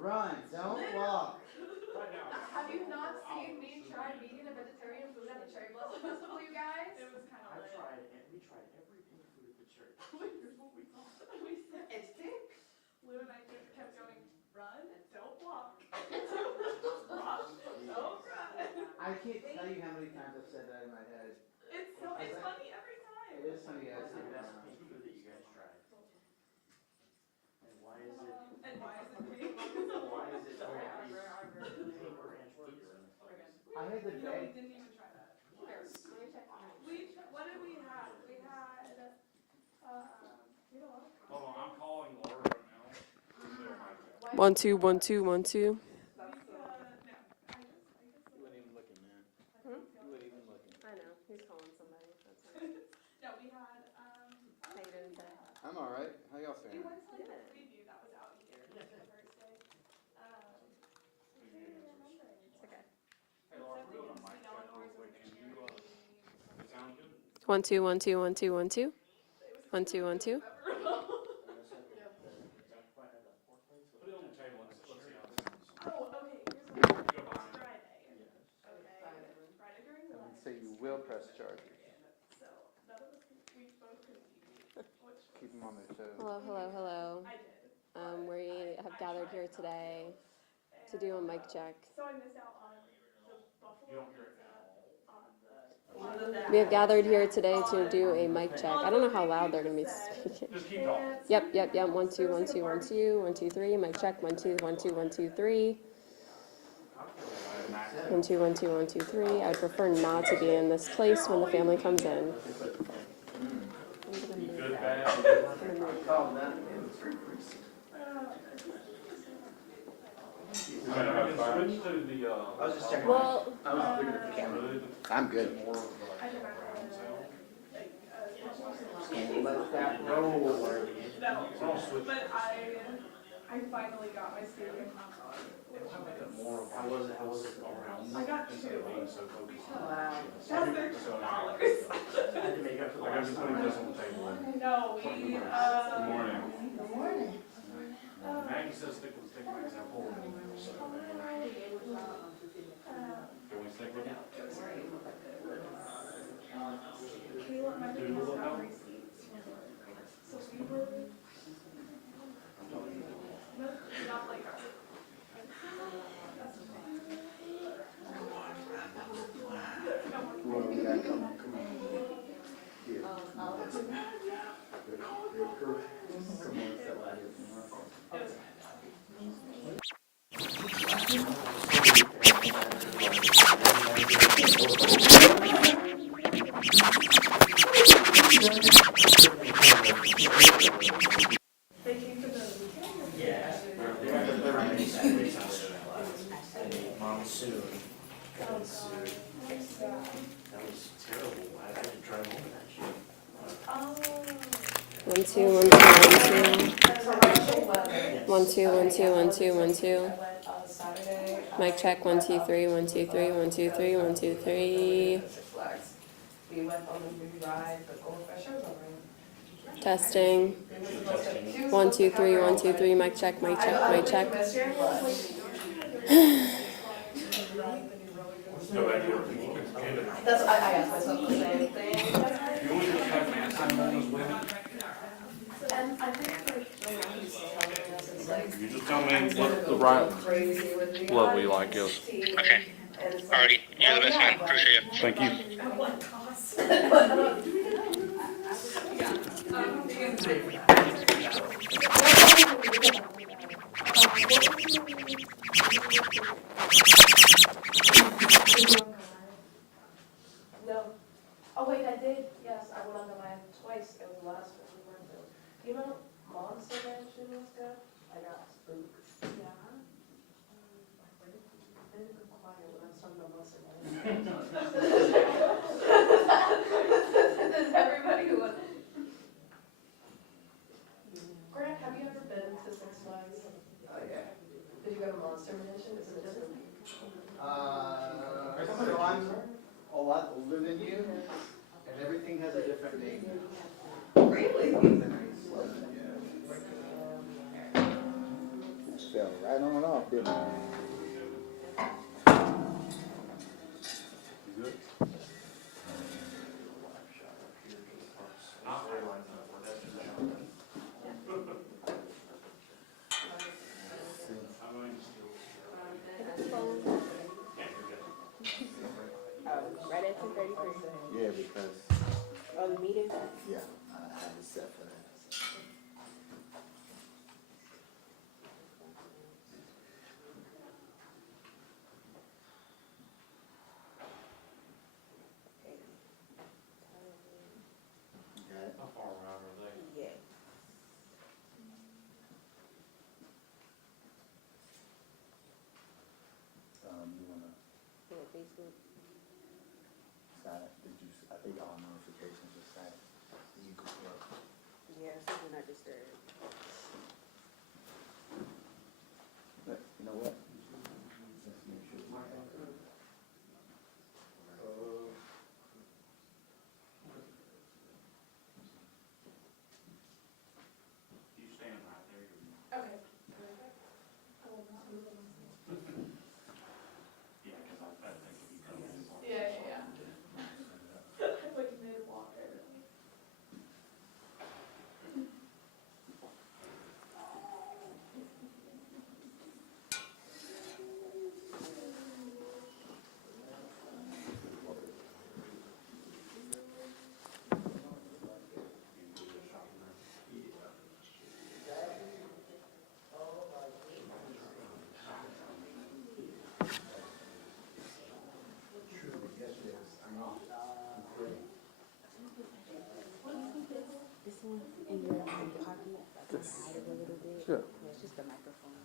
Run, don't walk. Have you not seen me try meeting a vegetarian food at the Cherry Blossom Festival, you guys? It was kind of lit. We tried every pink food at the church. Here's what we thought. We said, it's pink. Lou and I kept going, run, don't walk. Run, don't run. I can't tell you how many times I've said that in my head. It's funny every time. It is funny What's every the best time. pink food that you guys tried? And why is it? And why is it pink? Why is it always pink or ranch pizza? I had the We day. didn't even try that. Here, let me check mine. What did we have? We had a lot of. Hold on, I'm calling Laura right now. 1 2 1 2 1 2. You wouldn't even look in there. You wouldn't even look in. I know, he's calling somebody. That's right. No, we had How you doing today? I'm all right. How y'all we faring? went to like the preview that was out here the first day. I can't even remember. It's okay. Hey Laura, we're doing a mic check real quick. Can you, sound good? 1 2 1 2 1 2 1 2. 1 2 1 2. Put it on the table. Let's see how this is. Oh, okay. Here's what Go behind it. Friday. Friday during the live. So you will press charges. So none of us, we both couldn't eat. Keep them on their toes. Hello, hello, hello. I did. We have gathered here today to do a mic check. So I missed out on the buffalo pizza on the We have gathered here today to do a mic check. I don't know how loud they're going to be speaking. Just keep talking. Yep. 1 2 1 2 1 2 1 2 3. Mic check. 1 2 1 2 1 2 3. 1 2 1 2 1 2 3. I would prefer not to be in this place when the family comes in. You good, bad? Switch to the, I was just checking. Well, I was looking at the camera. I'm good. More of the background sound. Let that roll. No, but I finally got my stadium hot dog. How was it around? I got 2. So focused on That's their $2. I had to make up for the I got last to time. put this on the table. No, we Good morning. Good morning. Maggie says stick with stick with example. So, can we stick with it? Caleb, my friend has got receipts. So we were not like our. Well, we gotta come on. Here. Come on, step out here. They came for the weekend? Yeah. They're running Saturday, monsoon. That was terrible. I had to drive over that shit. 1 2 1 2 1 2. 1 2 1 2 1 2. Mic check. 1 2 3 1 2 3 1 2 3 1 2 3. We went on a movie ride, the goldfish was over. Testing. 1 2 3 1 2 3. Mic check. Mic check. Mic check. Go back to it. That's, I asked myself the same thing. You always just have an answer on those women. And I think like he's telling us, it's like. You just tell me what the right Crazy with me. love we like is. Okay. Alrighty. You're the best man. Appreciate it. Thank you. No. Oh wait, I did, yes, I went on the land twice, it was the last one we went to. You know, Mom said that she was good, I got spooked. Yeah. They didn't go quiet when I was talking about Melissa. Everybody who went. Grant, have you ever been to Six Flags? Oh, yeah. off, didn't I? You good? Right at 10:33. Yeah, because, Oh, the meeting? yeah, I had it set for that. You got it? How far around are they? Yeah. You wanna Facebook. sign it? Did you, I think all notifications are signed. You go look. Yeah, so do not disturb. But you know what? Let's make sure we have it. You stand right there. Okay. I will not move on. Yeah, because I think if you come in. Yeah. I thought you made a walk there. This one in your pocket, I can hide it a little bit. Sure. Yeah, it's just a microphone.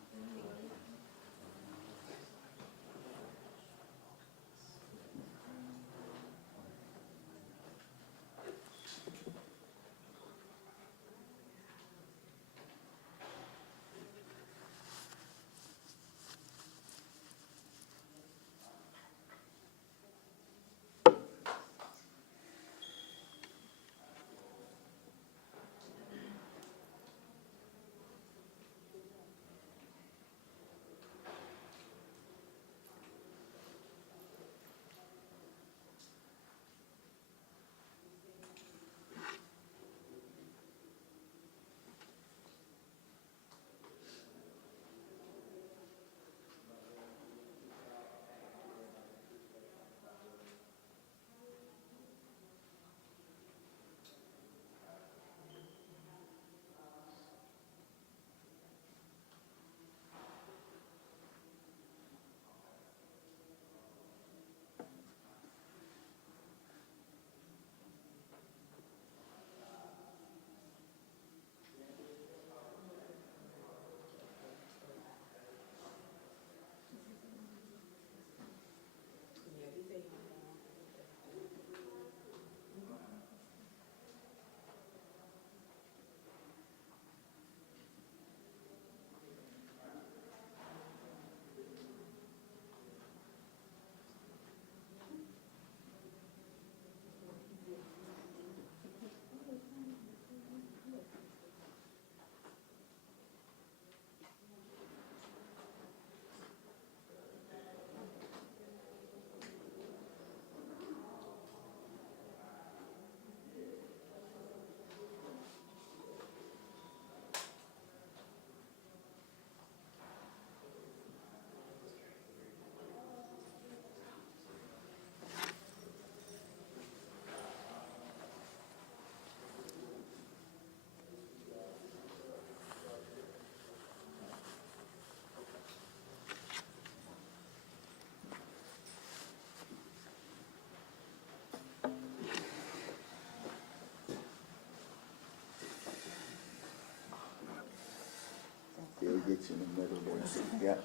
They'll get you in the middle there. Yeah.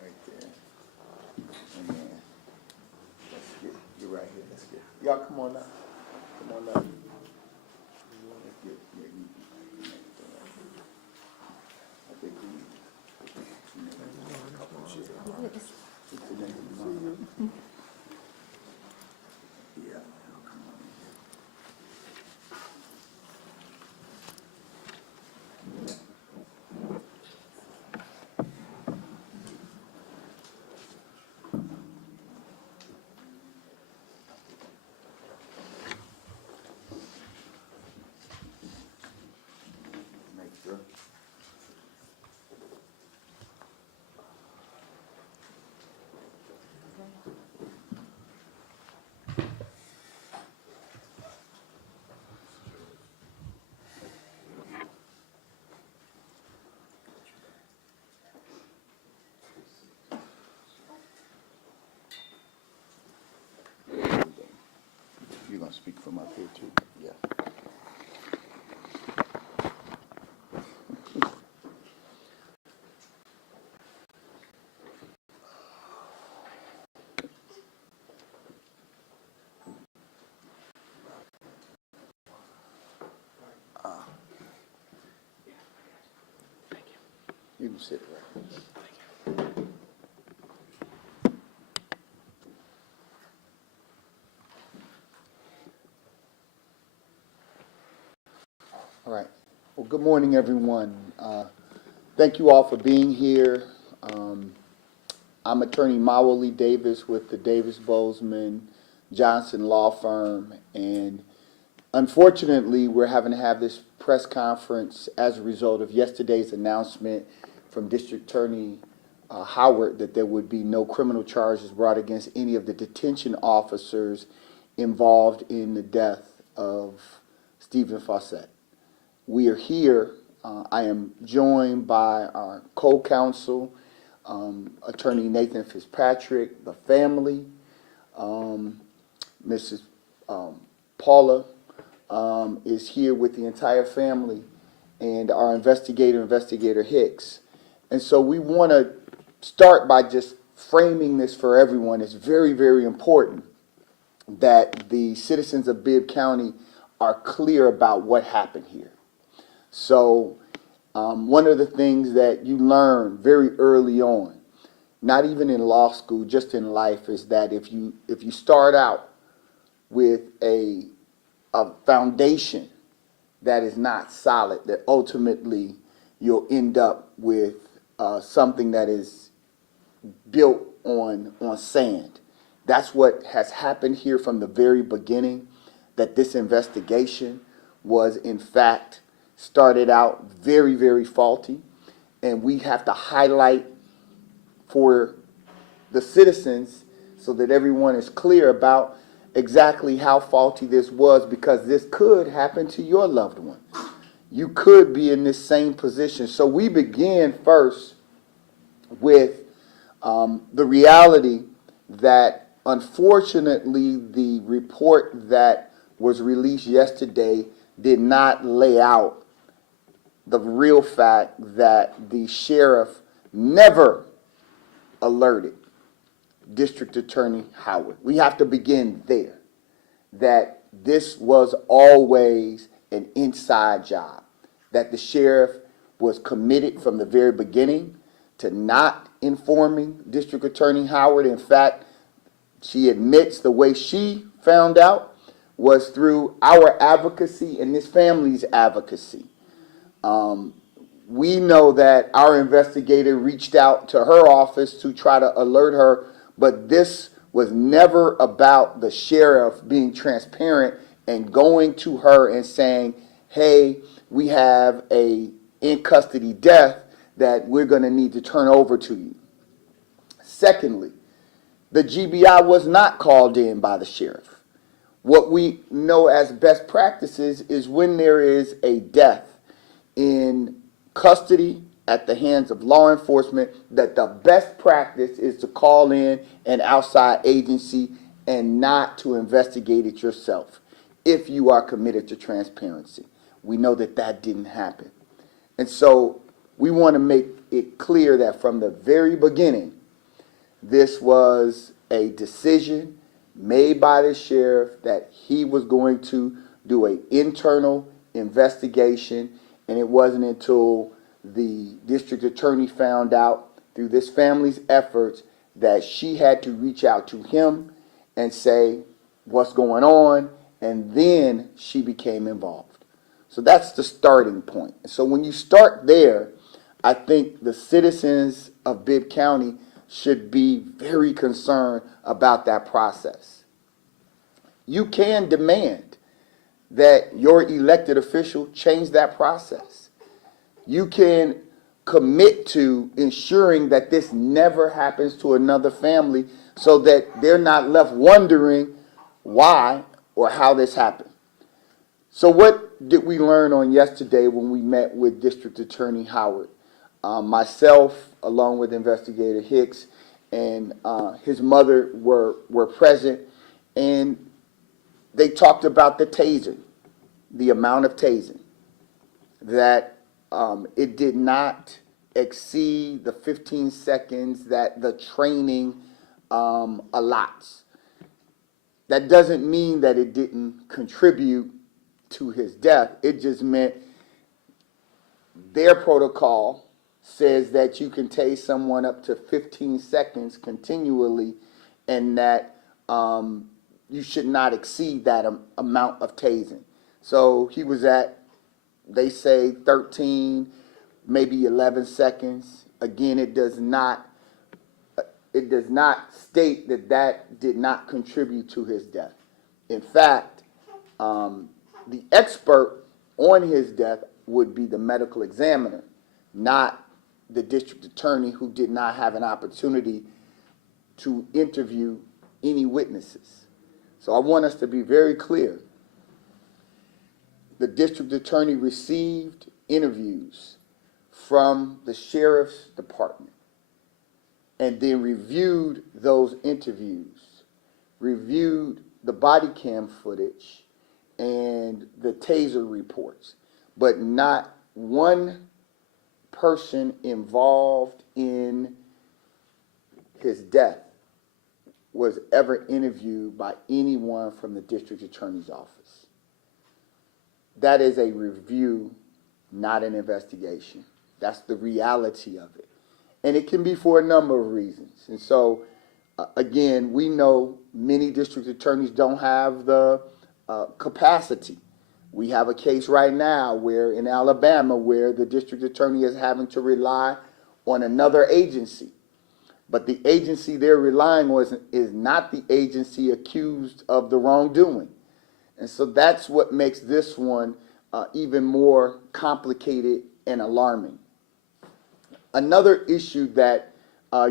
Right there. And then, let's get, you're right here, let's get, y'all come on up. Come on up. Let's get, yeah, you. I think we need a couple of chairs. What's your name? Yeah, come on in here. You're gonna speak from up here too? Yeah. You can sit right here. All right. Well, good morning, everyone. Thank you all for being here. I'm attorney Mawali Davis with the Davis Bozeman Johnson Law Firm, and unfortunately, we're having to have this press conference as a result of yesterday's announcement from District Attorney Howard that there would be no criminal charges brought against any of the detention officers involved in the death of Stephen Fossett. We are here. I am joined by our co-counsel, Attorney Nathan Fitzpatrick, the family, Mrs. Paula is here with the entire family, and our investigator Hicks. And so we want to start by just framing this for everyone. It's very, very important that the citizens of Bibb County are clear about what happened here. So one of the things that you learn very early on, not even in law school, just in life, is that if you start out with a foundation that is not solid, that ultimately you'll end up with something that is built on sand. That's what has happened here from the very beginning, that this investigation was in fact started out very, very faulty, and we have to highlight for the citizens so that everyone is clear about exactly how faulty this was, because this could happen to your loved one. You could be in this same position. So we begin first with the reality that unfortunately the report that was released yesterday did not lay out the real fact that the sheriff never alerted District Attorney Howard. We have to begin there, that this was always an inside job, that the sheriff was committed from the very beginning to not informing District Attorney Howard. In fact, she admits the way she found out was through our advocacy and this family's advocacy. We know that our investigator reached out to her office to try to alert her, but this was never about the sheriff being transparent and going to her and saying, hey, we have a in custody death that we're going to need to turn over to you. Secondly, the GBI was not called in by the sheriff. What we know as best practices is when there is a death in custody at the hands of law enforcement, that the best practice is to call in an outside agency and not to investigate it yourself if you are committed to transparency. We know that that didn't happen. And so we want to make it clear that from the very beginning, this was a decision made by the sheriff that he was going to do an internal investigation, and it wasn't until the district attorney found out through this family's efforts that she had to reach out to him and say what's going on, and then she became involved. So that's the starting point. So when you start there, I think the citizens of Bibb County should be very concerned about that process. You can demand that your elected official change that process. You can commit to ensuring that this never happens to another family so that they're not left wondering why or how this happened. So what did we learn on yesterday when we met with District Attorney Howard? Myself, along with Investigator Hicks, and his mother were present, and they talked about the tasing, the amount of tasing, that it did not exceed the 15 seconds that the training allots. That doesn't mean that it didn't contribute to his death. It just meant their protocol says that you can tase someone up to 15 seconds continually, and that you should not exceed that amount of tasing. So he was at, they say, 13, maybe 11 seconds. Again, it does not state that that did not contribute to his death. In fact, the expert on his death would be the medical examiner, not the district attorney, who did not have an opportunity to interview any witnesses. So I want us to be very clear. The district attorney received interviews from the sheriff's department and then reviewed those interviews, reviewed the body cam footage and the taser reports, but not one person involved in his death was ever interviewed by anyone from the district attorney's office. That is a review, not an investigation. That's the reality of it. And it can be for a number of reasons. And so, again, we know many district attorneys don't have the capacity. We have a case right now where in Alabama where the district attorney is having to rely on another agency. But the agency they're relying on is not the agency accused of the wrongdoing. And so that's what makes this one even more complicated and alarming. Another issue that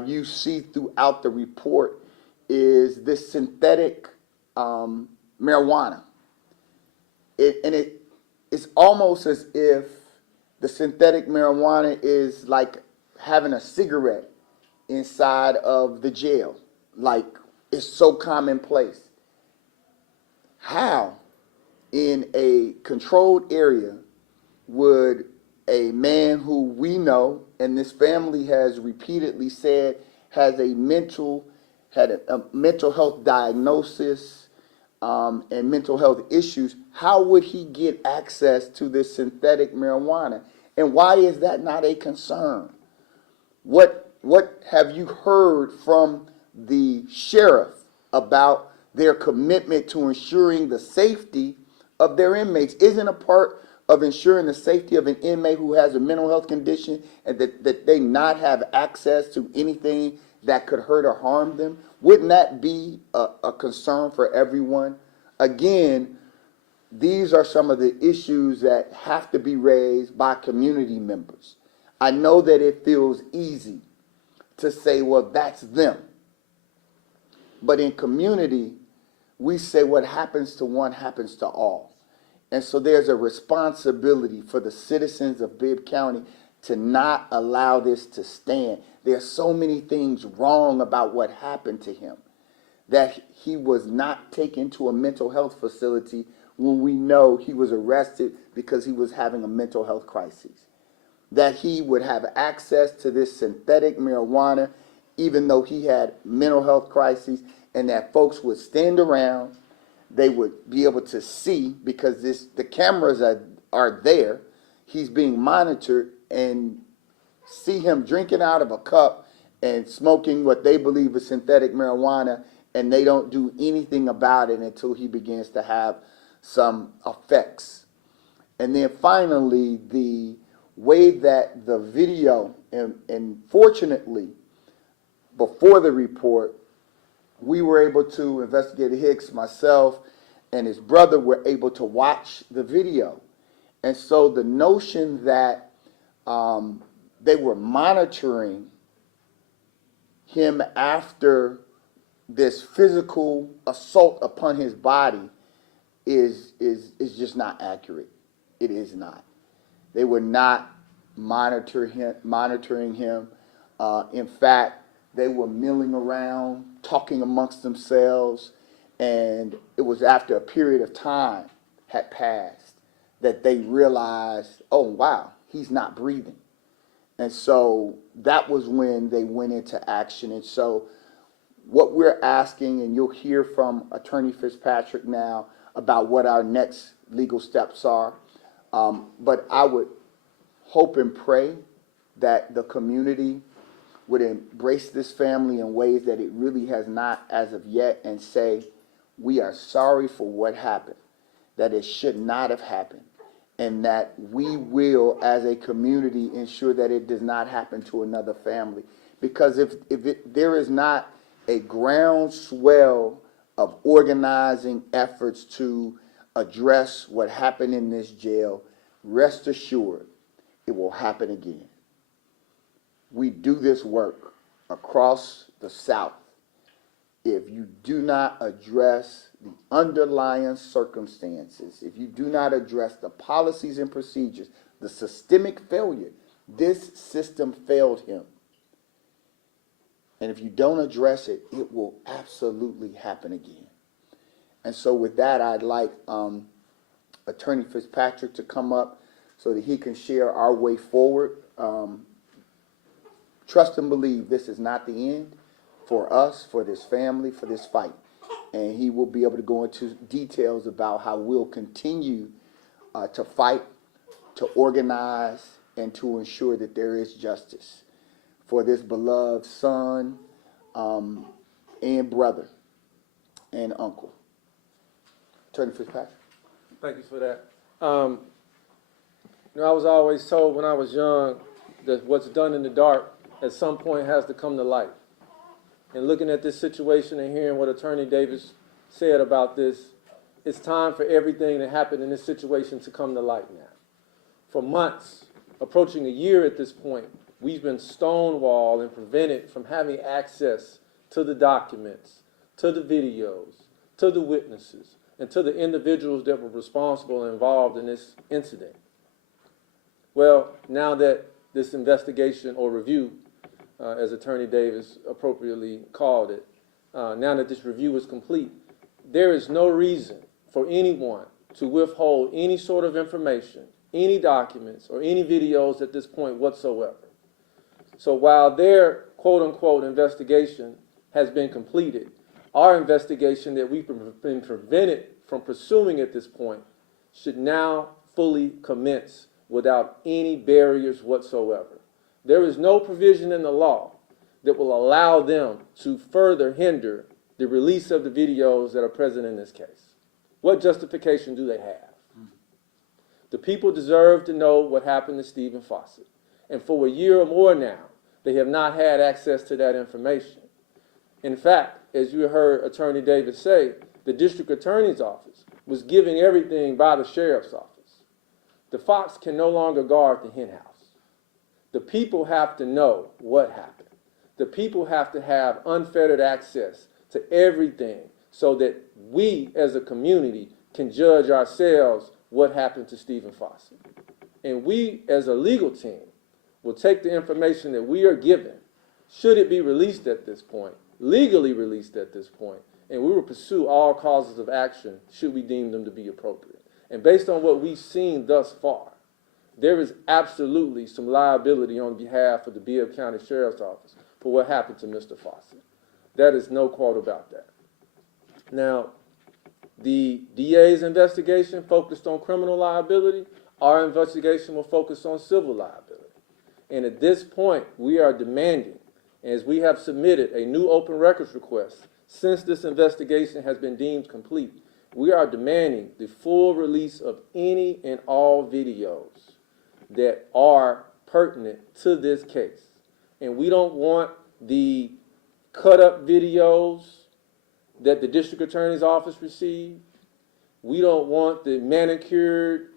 you see throughout the report is this synthetic marijuana. It's almost as if the synthetic marijuana is like having a cigarette inside of the jail. Like, it's so commonplace. How, in a controlled area, would a man who we know, and this family has repeatedly said had a mental health diagnosis and mental health issues, how would he get access to this synthetic marijuana? And why is that not a concern? What have you heard from the sheriff about their commitment to ensuring the safety of their inmates? Isn't a part of ensuring the safety of an inmate who has a mental health condition and that they not have access to anything that could hurt or harm them? Wouldn't that be a concern for everyone? Again, these are some of the issues that have to be raised by community members. I know that it feels easy to say, well, that's them. But in community, we say what happens to one happens to all. And so there's a responsibility for the citizens of Bibb County to not allow this to stand. There's so many things wrong about what happened to him, that he was not taken to a mental health facility when we know he was arrested because he was having a mental health crisis. That he would have access to this synthetic marijuana even though he had mental health crises, and that folks would stand around, they would be able to see because the cameras are there, he's being monitored, and see him drinking out of a cup and smoking what they believe is synthetic marijuana, and they don't do anything about it until he begins to have some effects. And then finally, the way that the video, and fortunately, before the report, we were able to, Investigator Hicks, myself, and his brother were able to watch the video. And so the notion that they were monitoring him after this physical assault upon his body is just not accurate. It is not. They were not monitoring him. In fact, they were milling around, talking amongst themselves, And it was after a period of time had passed that they realized, oh, wow, he's not breathing. And so that was when they went into action. And so what we're asking, and you'll hear from Attorney Fitzpatrick now about what our next legal steps are, but I would hope and pray that the community would embrace this family in ways that it really has not as of yet, and say, we are sorry for what happened, that it should not have happened, and that we will, as a community, ensure that it does not happen to another family. Because if there is not a groundswell of organizing efforts to address what happened in this jail, rest assured it will happen again. We do this work across the South. If you do not address the underlying circumstances, if you do not address the policies and procedures, the systemic failure, this system failed him. And if you don't address it, it will absolutely happen again. And so with that, I'd like Attorney Fitzpatrick to come up so that he can share our way forward. Trust and believe this is not the end for us, for this family, for this fight. And he will be able to go into details about how we'll continue to fight, to organize, and to ensure that there is justice for this beloved son and brother and uncle. Attorney Fitzpatrick. Thank you for that. I was always told when I was young that what's done in the dark at some point has to come to light. And looking at this situation and hearing what Attorney Davis said about this, it's time for everything that happened in this situation to come to light now. For months, approaching a year at this point, we've been stonewalled and prevented from having access to the documents, to the videos, to the witnesses, and to the individuals that were responsible and involved in this incident. Well, now that this investigation or review, as Attorney Davis appropriately called it, now that this review is complete, there is no reason for anyone to withhold any sort of information, any documents, or any videos at this point whatsoever. So while their quote-unquote investigation has been completed, our investigation that we've been prevented from pursuing at this point should now fully commence without any barriers whatsoever. There is no provision in the law that will allow them to further hinder the release of the videos that are present in this case. What justification do they have? The people deserve to know what happened to Stephen Fossett. And for a year or more now, they have not had access to that information. In fact, as you heard Attorney Davis say, the district attorney's office was given everything by the sheriff's office. The fox can no longer guard the hen house. The people have to know what happened. The people have to have unfettered access to everything so that we as a community can judge ourselves what happened to Stephen Fossett. And we as a legal team will take the information that we are given, should it be released at this point, legally released at this point, and we will pursue all causes of action should we deem them to be appropriate. And based on what we've seen thus far, there is absolutely some liability on behalf of the Bibb County Sheriff's Office for what happened to Mr. Fossett. That is no quote about that. Now, the DA's investigation focused on criminal liability. Our investigation will focus on civil liability. And at this point, we are demanding, as we have submitted a new open records request since this investigation has been deemed complete, we are demanding the full release of any and all videos that are pertinent to this case. And we don't want the cut-up videos that the district attorney's office received. We don't want the manicured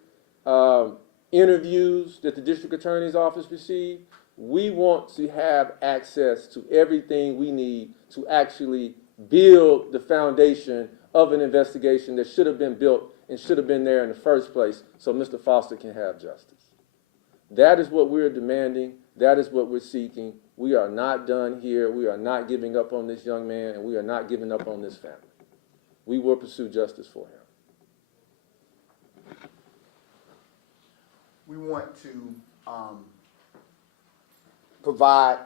interviews that the district attorney's office received. We want to have access to everything we need to actually build the foundation of an investigation that should have been built and should have been there in the first place so Mr. Fossett can have justice. That is what we're demanding. That is what we're seeking. We are not done here. We are not giving up on this young man, and we are not giving up on this family. we will pursue justice for him. We want to provide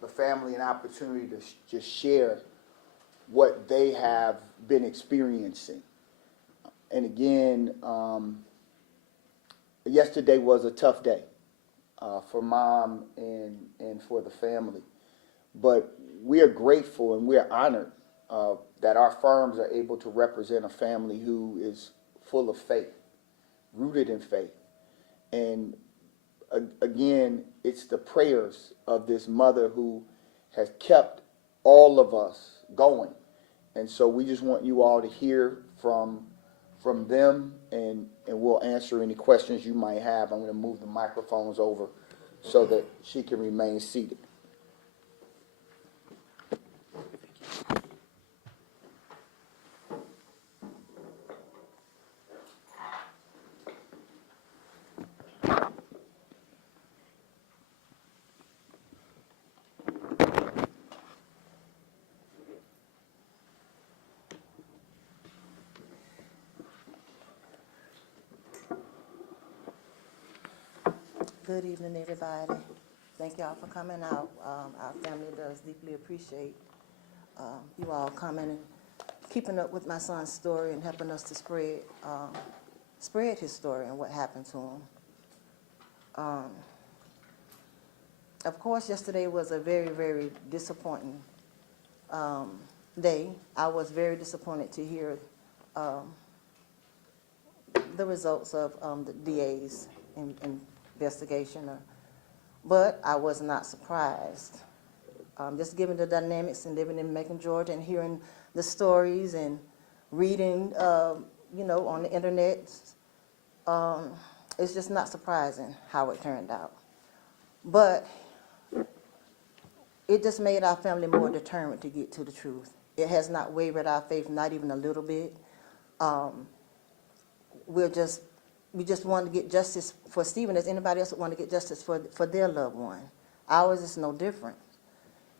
the family an opportunity to just share what they have been experiencing. And again, yesterday was a tough day for mom and for the family. But we are grateful and we are honored that our firms are able to represent a family who is full of faith, rooted in faith. And again, it's the prayers of this mother who has kept all of us going. And so we just want you all to hear from them, and we'll answer any questions you might have. I'm going to move the microphones over so that she can remain seated. Good evening, everybody. Thank y'all for coming out. Our family does deeply appreciate you all coming and keeping up with my son's story and helping us to spread his story and what happened to him. Of course, yesterday was a very, very disappointing day. I was very disappointed to hear the results of the DA's investigation, but I was not surprised. Just given the dynamics and living in Macon, Georgia, and hearing the stories and reading, on the internet, it's just not surprising how it turned out. But it just made our family more determined to get to the truth. It has not wavered our faith, not even a little bit. We just want to get justice for Stephen as anybody else would want to get justice for their loved one. Ours is no different.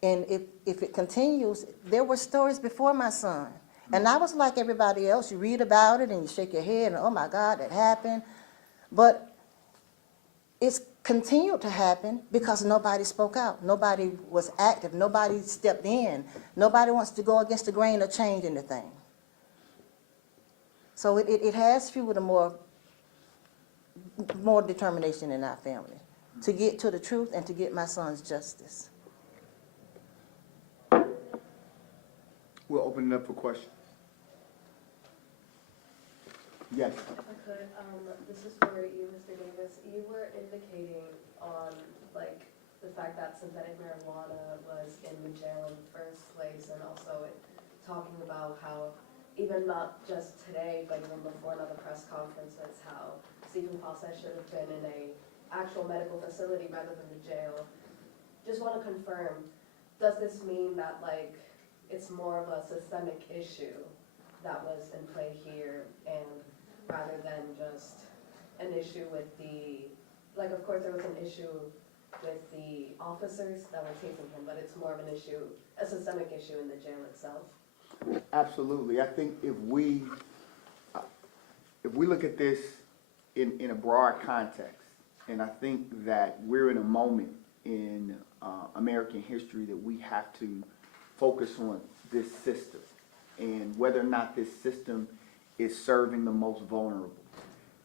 And if it continues, there were stories before my son. And I was like everybody else. You read about it and you shake your head and, oh my God, that happened. But it's continued to happen because nobody spoke out. Nobody was active. Nobody stepped in. Nobody wants to go against the grain or change anything. So it has fueled a more determination in our family to get to the truth and to get my son's justice. We'll open it up for questions. Yes. If I could, this is for you, Mr. Davis. You were indicating on, the fact that synthetic marijuana was in the jail in the first place, and also talking about how, even not just today, but even before in other press conferences, how Stephen Fossett should have been in a actual medical facility rather than the jail. Just want to confirm, does this mean that, it's more of a systemic issue that was in play here, and rather than just an issue with of course there was an issue with the officers that were tasing him, but it's more of an issue, a systemic issue in the jail itself? Absolutely. I think if we look at this in a broad context, and I think that we're in a moment in American history that we have to focus on this system and whether or not this system is serving the most vulnerable.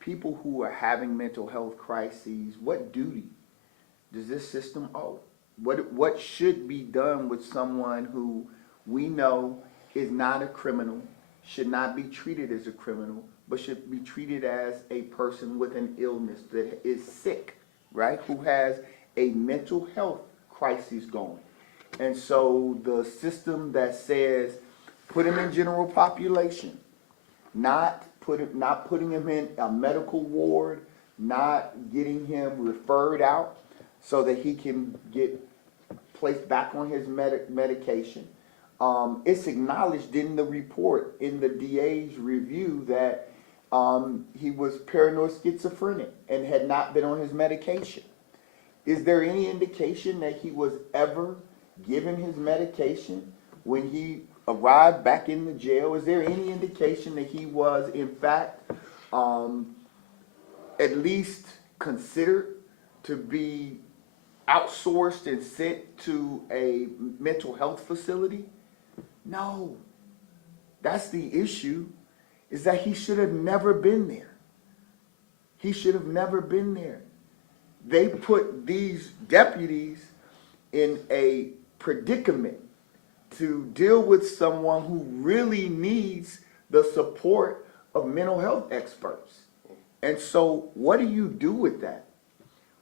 People who are having mental health crises, what duty does this system owe? What should be done with someone who we know is not a criminal, should not be treated as a criminal, but should be treated as a person with an illness that is sick, right? Who has a mental health crisis going. And so the system that says put him in general population, not putting him in a medical ward, not getting him referred out so that he can get placed back on his medication. It's acknowledged in the report, in the DA's review, that he was paranoid schizophrenic and had not been on his medication. Is there any indication that he was ever given his medication when he arrived back in the jail? Is there any indication that he was, in fact, at least considered to be outsourced and sent to a mental health facility? No. That's the issue, is that he should have never been there. He should have never been there. They put these deputies in a predicament to deal with someone who really needs the support of mental health experts. And so what do you do with that?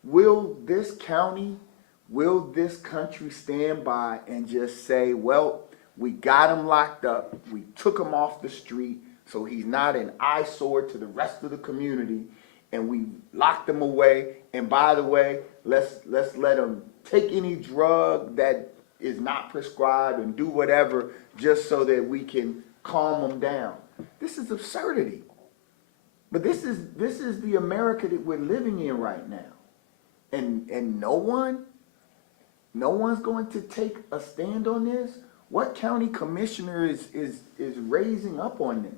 Will this county, will this country stand by and just say, well, we got him locked up, we took him off the street so he's not an eyesore to the rest of the community, and we locked him away, and by the way, let's let him take any drug that is not prescribed and do whatever just so that we can calm him down. This is absurdity. But this is the America that we're living in right now. And no one's going to take a stand on this. What county commissioner is raising up on this?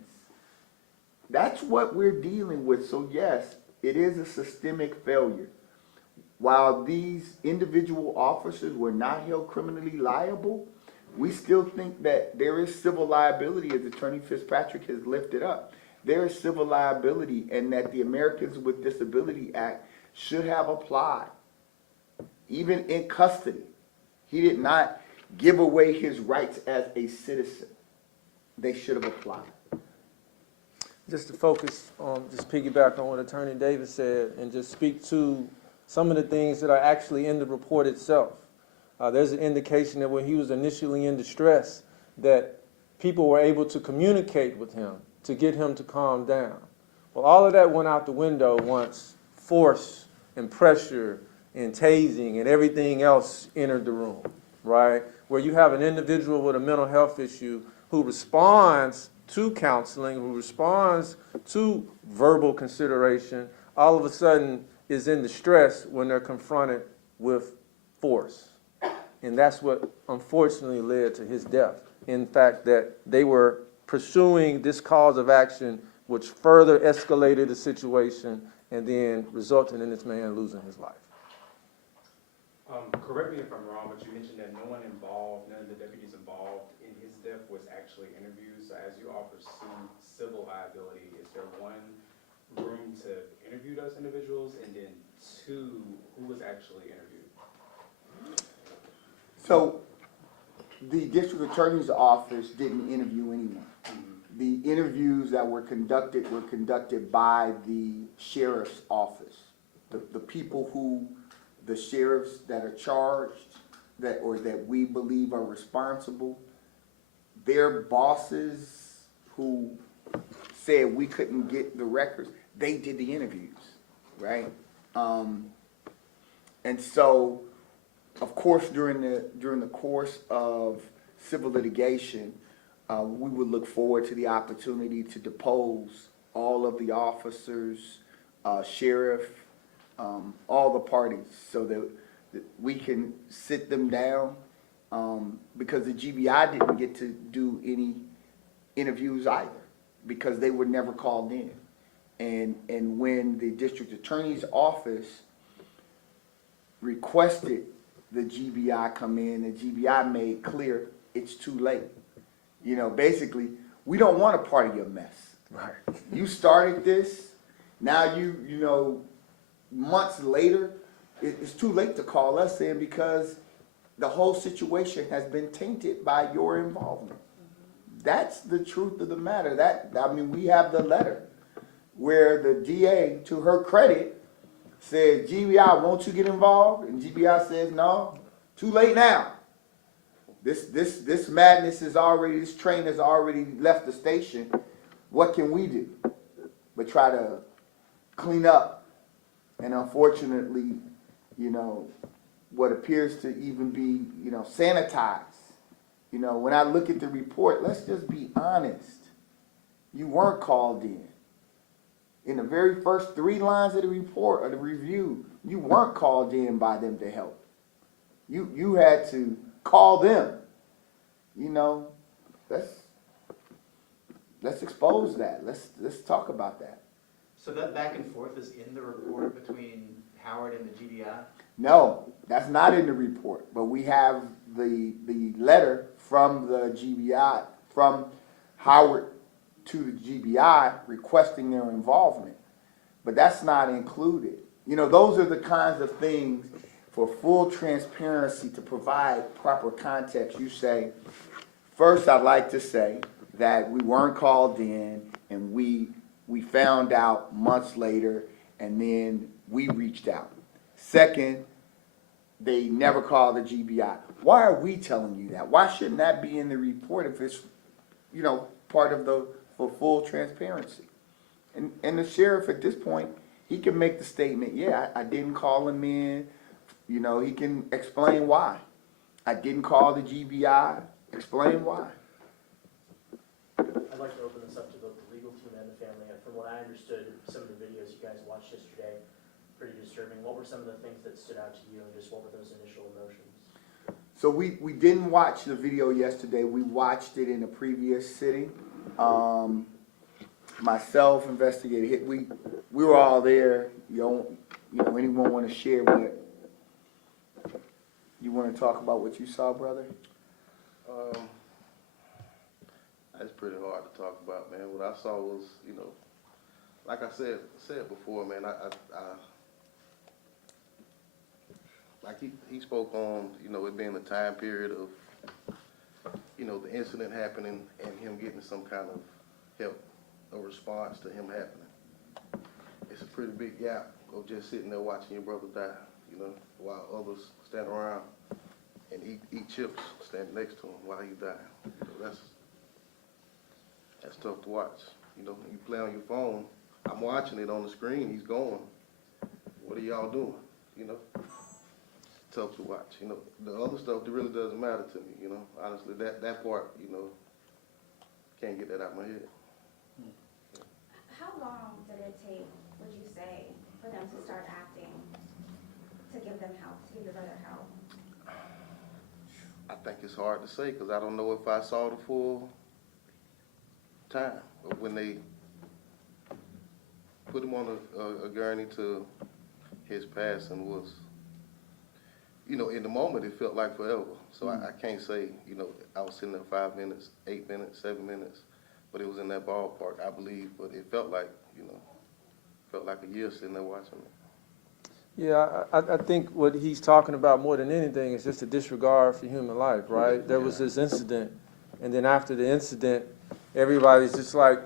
That's what we're dealing with. So yes, it is a systemic failure. While these individual officers were not held criminally liable, we still think that there is civil liability, as Attorney Fitzpatrick has lifted up. There is civil liability, and that the Americans with Disability Act should have applied, even in custody. He did not give away his rights as a citizen. They should have applied. Just to focus on, just piggyback on what Attorney Davis said and just speak to some of the things that are actually in the report itself. There's an indication that when he was initially in distress, that people were able to communicate with him to get him to calm down. Well, all of that went out the window once force and pressure and tasing and everything else entered the room, right? Where you have an individual with a mental health issue who responds to counseling, who responds to verbal consideration, all of a sudden is in distress when they're confronted with force. And that's what unfortunately led to his death. In fact, that they were pursuing this cause of action, which further escalated the situation and then resulted in this man losing his life. Correct me if I'm wrong, but you mentioned that none of the deputies involved in his death was actually interviewed. So as you offer civil liability, is there one room to interview those individuals, and then two, who was actually interviewed? So the district attorney's office didn't interview anyone. The interviews that were conducted by the sheriff's office. The people who, the sheriffs that are charged, that we believe are responsible, their bosses who said we couldn't get the records, they did the interviews, right? And so, of course, during the course of civil litigation, we would look forward to the opportunity to depose all of the officers, sheriff, all the parties, so that we can sit them down, because the GBI didn't get to do any interviews either, because they were never called in. And when the district attorney's office requested the GBI come in, the GBI made clear it's too late. You know, basically, we don't want a part of your mess. Right. You started this, now you know, months later, it's too late to call us in because the whole situation has been tainted by your involvement. That's the truth of the matter. We have the letter where the DA, to her credit, said, GBI, won't you get involved? And GBI says, no, too late now. This madness is already, this train has already left the station. What can we do but try to clean up? And unfortunately, what appears to even be, sanitized. When I look at the report, let's just be honest. You weren't called in. In the very first 3 lines of the report, or the review, you weren't called in by them to help. You had to call them, let's expose that. Let's talk about that. So that back and forth is in the report between Howard and the GBI? No, that's not in the report, but we have the letter from the GBI, from Howard to the GBI requesting their involvement. But that's not included. You know, those are the kinds of things for full transparency to provide proper context. You say, first I'd like to say that we weren't called in and we found out months later and then we reached out. Second, they never called the GBI. Why are we telling you that? Why shouldn't that be in the report if it's, you know, part of for full transparency? And the sheriff at this point, he can make the statement, yeah, I didn't call him in. You know, he can explain why. I didn't call the GBI, explain why. I'd like to open this up to both the legal team and the family. And from what I understood, some of the videos you guys watched yesterday, pretty disturbing. What were some of the things that stood out to you, and just what were those initial emotions? So we didn't watch the video yesterday. We watched it in a previous sitting. Myself, investigator, we were all there. You know, anyone want to share what you want to talk about what you saw, brother? That's pretty hard to talk about, man. What I saw was, you know, like I said before, man. I like he spoke on, you know, it being a time period of, you know, the incident happening and him getting some kind of help or response to him happening. It's a pretty big gap of just sitting there watching your brother die, you know, while others stand around and eat chips standing next to him while he died. You know, that's tough to watch. You know, you play on your phone, I'm watching it on the screen, he's going, what are y'all doing? You know, it's tough to watch. You know, the other stuff that really doesn't matter to me, you know, honestly, that part, you know, can't get that out of my head. How long did it take, would you say, for them to start acting, to give them help, to give your brother help? I think it's hard to say because I don't know if I saw the full time of when they put him on a gurney to his passing was, you know, in the moment it felt like forever. So I can't say, you know, I was sitting there 5 minutes, 8 minutes, 7 minutes, but it was in that ballpark, I believe. But it felt like, you know, felt like a year sitting there watching it. Yeah, I think what he's talking about more than anything is just a disregard for human life, right? There was this incident, and then after the incident, everybody's just like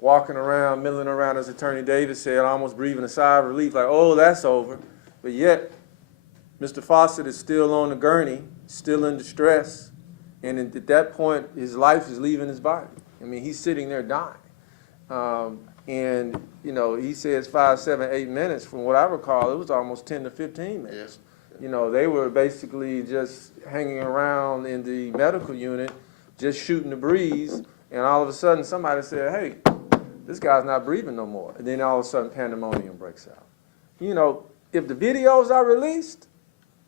walking around, milling around, as Attorney Davis said, almost breathing a sigh of relief, like, oh, that's over. But yet, Mr. Fossett is still on the gurney, still in distress, and at that point, his life is leaving his body. I mean, he's sitting there dying. And, you know, he says 5, 7, 8 minutes. From what I recall, it was almost 10 to 15 minutes. Yeah. You know, they were basically just hanging around in the medical unit, just shooting the breeze, and all of a sudden somebody said, hey, this guy's not breathing no more. And then all of a sudden pandemonium breaks out. You know, if the videos are released,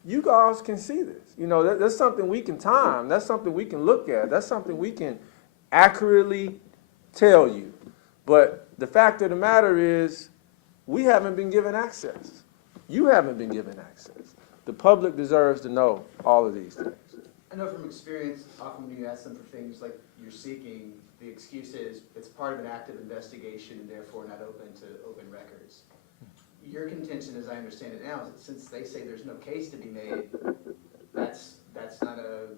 you guys can see this. You know, that's something we can time. That's something we can look at. That's something we can accurately tell you. But the fact of the matter is, we haven't been given access. You haven't been given access. The public deserves to know all of these things. I know from experience, often when you ask them for things like you're seeking, the excuse is it's part of an active investigation and therefore not open to open records. Your contention, as I understand it now, is that since they say there's no case to be made, that's not a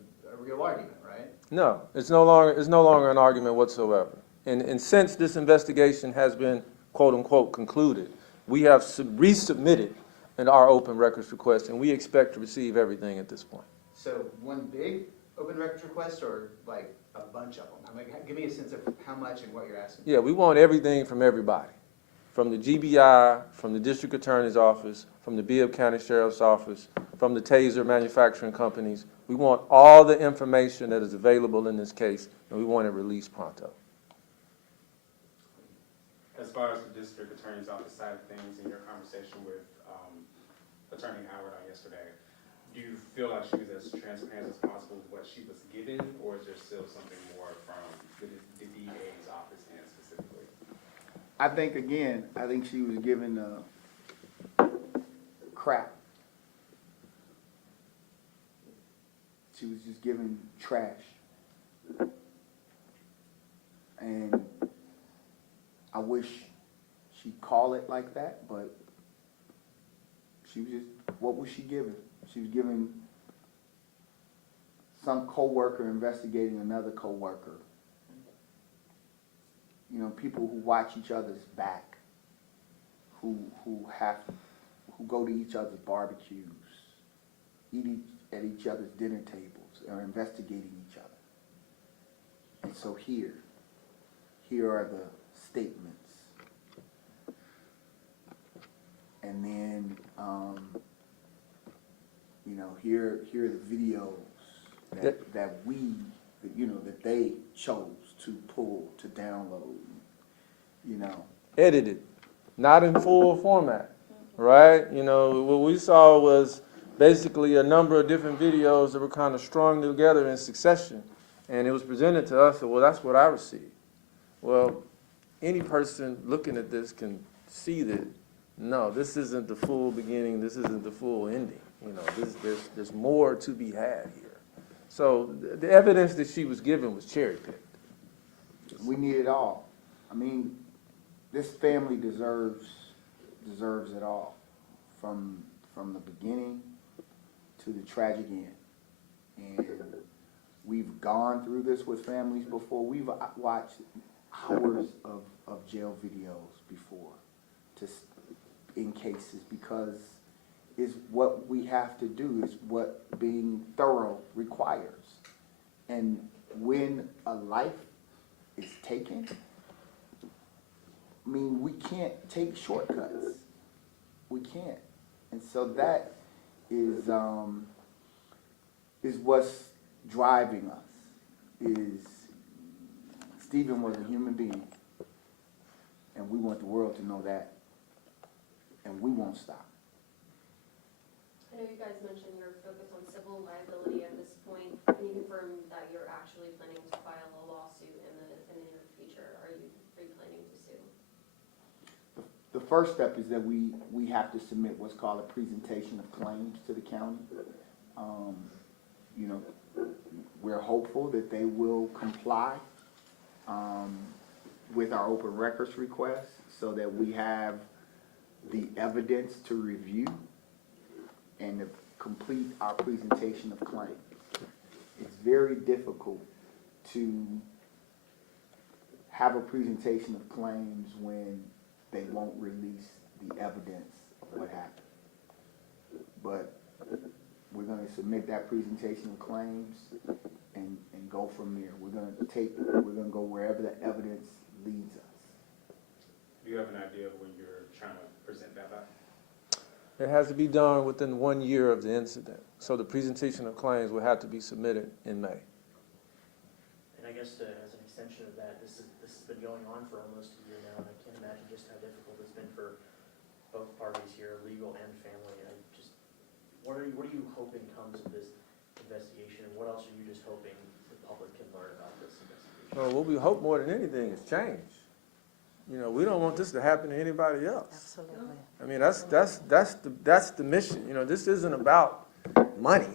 real argument, right? No, it's no longer an argument whatsoever. And since this investigation has been, quote unquote, concluded, we have resubmitted our open records request, and we expect to receive everything at this point. So one big open records request, or like a bunch of them? I mean, give me a sense of how much and what you're asking. Yeah, we want everything from everybody, from the GBI, from the District Attorney's office, from the Bibb County Sheriff's office, from the Taser manufacturing companies. We want all the information that is available in this case, and we want it released pronto. As far as the district attorney's office side of things, in your conversation with Attorney Howard on yesterday, Do you feel like she was as transparent as possible with what she was given, or is there still something more from the DA's office and specifically? I think, again, she was given crap. She was just given trash. And I wish she'd call it like that, but she was just, what was she given? She was given some coworker investigating another coworker. You know, people who watch each other's back, who go to each other's barbecues, eat at each other's dinner tables, are investigating each other. And so here are the statements. And then, you know, here are the videos that they chose to pull, to download, you know. Edited, not in full format, right? You know, what we saw was basically a number of different videos that were kind of strung together in succession. And it was presented to us, well, that's what I received. Well, any person looking at this can see that, no, this isn't the full beginning, this isn't the full ending. You know, there's more to be had here. So the evidence that she was given was cherry-picked. We need it all. I mean, this family deserves it all, from the beginning to the tragic end. And we've gone through this with families before. We've watched hours of jail videos before, in cases, because it's what we have to do, is what being thorough requires. And when a life is taken, I mean, we can't take shortcuts. We can't. And so that is what's driving us, is Stephen was a human being, and we want the world to know that, and we won't stop. I know you guys mentioned you're focused on civil liability at this point. Can you confirm that you're actually planning to file a lawsuit in the near future? Are you planning to sue? The first step is that we have to submit what's called a presentation of claims to the county. You know, we're hopeful that they will comply with our open records request, so that we have the evidence to review and to complete our presentation of claims. It's very difficult to have a presentation of claims when they won't release the evidence of what happened. But we're going to submit that presentation of claims and go from there. We're going to go wherever the evidence leads us. Do you have an idea of when you're trying to present that back? It has to be done within 1 year of the incident. So the presentation of claims will have to be submitted in May. And I guess as an extension of that, this has been going on for almost a year now, and I can't imagine just how difficult it's been for both parties here, legal and family. And what are you hoping comes of this investigation, and what else are you just hoping the public can learn about this investigation? Well, what we hope more than anything is change. You know, we don't want this to happen to anybody else. Absolutely. I mean, that's the mission. You know, this isn't about money.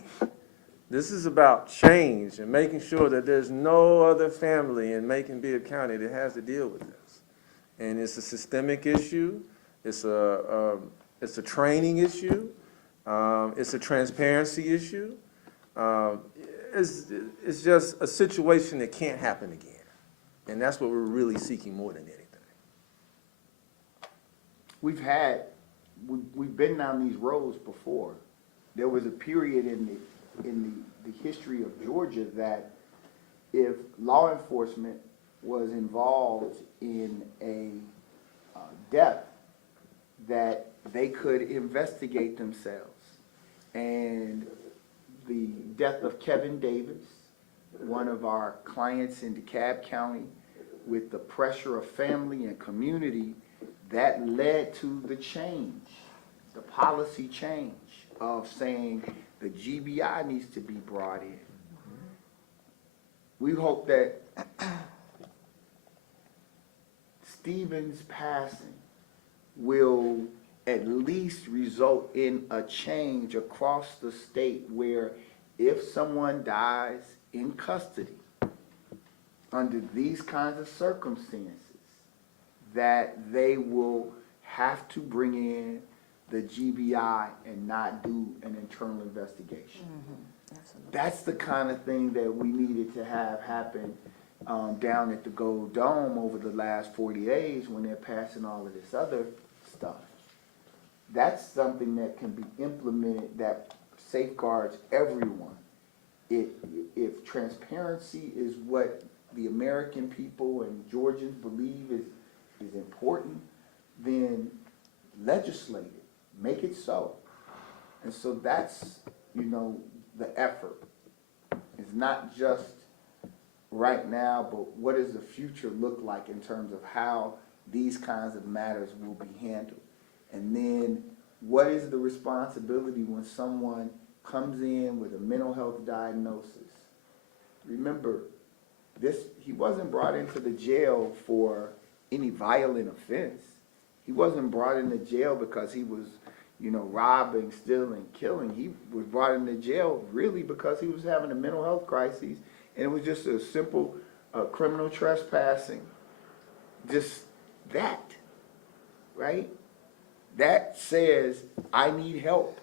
This is about change and making sure that there's no other family in Macon Bibb County that has to deal with this. And it's a systemic issue. It's a training issue. It's a transparency issue. It's just a situation that can't happen again. And that's what we're really seeking more than anything. We've been down these roads before. There was a period in the history of Georgia that if law enforcement was involved in a death, that they could investigate themselves. And the death of Kevin Davis, one of our clients in DeKalb County, with the pressure of family and community, that led to the change, the policy change of saying the GBI needs to be brought in. We hope that Stephen's passing will at least result in a change across the state where if someone dies in custody under these kinds of circumstances, that they will have to bring in the GBI and not do an internal investigation. That's the kind of thing that we needed to have happen down at the Gold Dome over the last 40 days when they're passing all of this other stuff. That's something that can be implemented that safeguards everyone. If transparency is what the American people and Georgians believe is important, then legislate it, make it so. And so that's, the effort. It's not just right now, but what does the future look like in terms of how these kinds of matters will be handled? And then what is the responsibility when someone comes in with a mental health diagnosis? Remember, he wasn't brought into the jail for any violent offense. He wasn't brought into jail because he was, robbing, stealing, killing. He was brought into jail really because he was having a mental health crisis, and it was just a simple criminal trespassing. Just that, right? That says, I need help.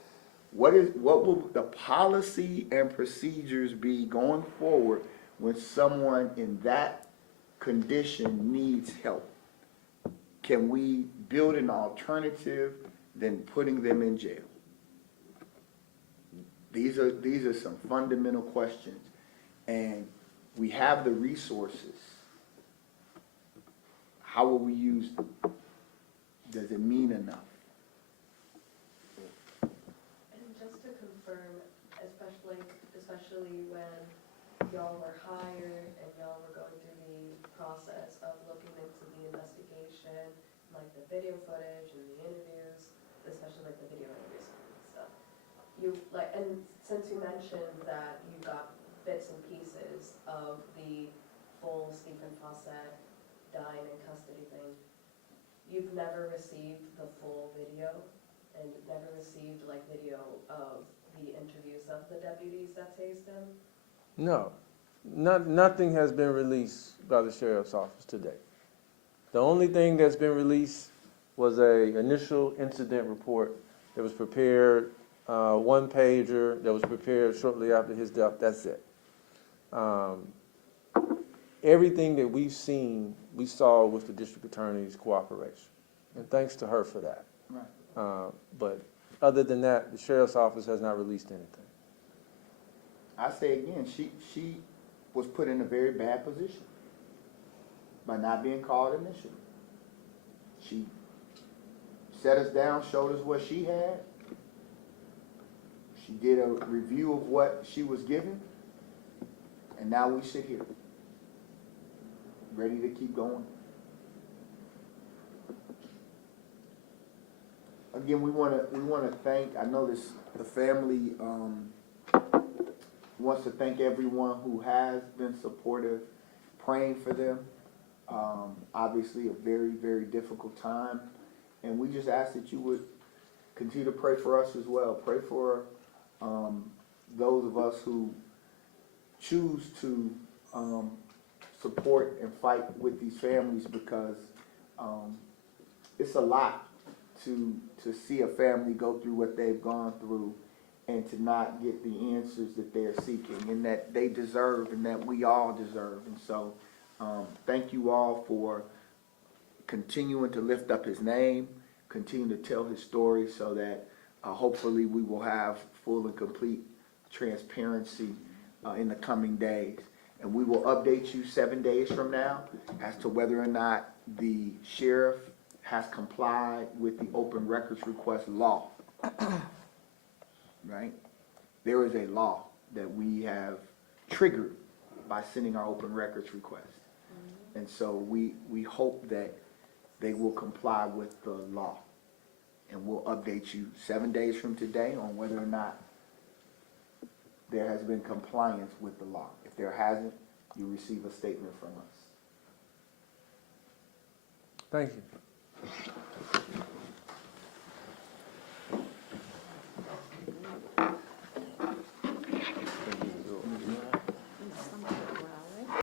What will the policy and procedures be going forward when someone in that condition needs help? Can we build an alternative than putting them in jail? These are some fundamental questions, and we have the resources. How will we use them? Does it mean enough? And just to confirm, especially when y'all were hired and y'all were going through the process of looking into the investigation, like the video footage and the interviews, especially like the video interviews and stuff. And since you mentioned that you got bits and pieces of the full Stephen Fossett dying in custody thing, you've never received the full video and never received video of the interviews of the deputies that tased him? No, nothing has been released by the sheriff's office today. The only thing that's been released was an initial incident report that was prepared, one pager that was prepared shortly after his death. That's it. Everything that we've seen, we saw with the district attorney's cooperation, and thanks to her for that. Right. But other than that, the sheriff's office has not released anything. I say again, she was put in a very bad position by not being called initially. She set us down, showed us what she had. She did a review of what she was given, and now we sit here, ready to keep going. Again, we want to thank. I know the family wants to thank everyone who has been supportive, praying for them. Obviously, a very, very difficult time, and we just ask that you would continue to pray for us as well. Pray for those of us who choose to support and fight with these families, because it's a lot to see a family go through what they've gone through and to not get the answers that they're seeking and that they deserve and that we all deserve. And so thank you all for continuing to lift up his name, continue to tell his story, so that hopefully we will have full and complete transparency in the coming days. And we will update you 7 days from now as to whether or not the sheriff has complied with the open records request law. Right? There is a law that we have triggered by sending our open records request. And so we hope that they will comply with the law. And we'll update you 7 days from today on whether or not there has been compliance with the law. If there hasn't, you receive a statement from us. Thank you.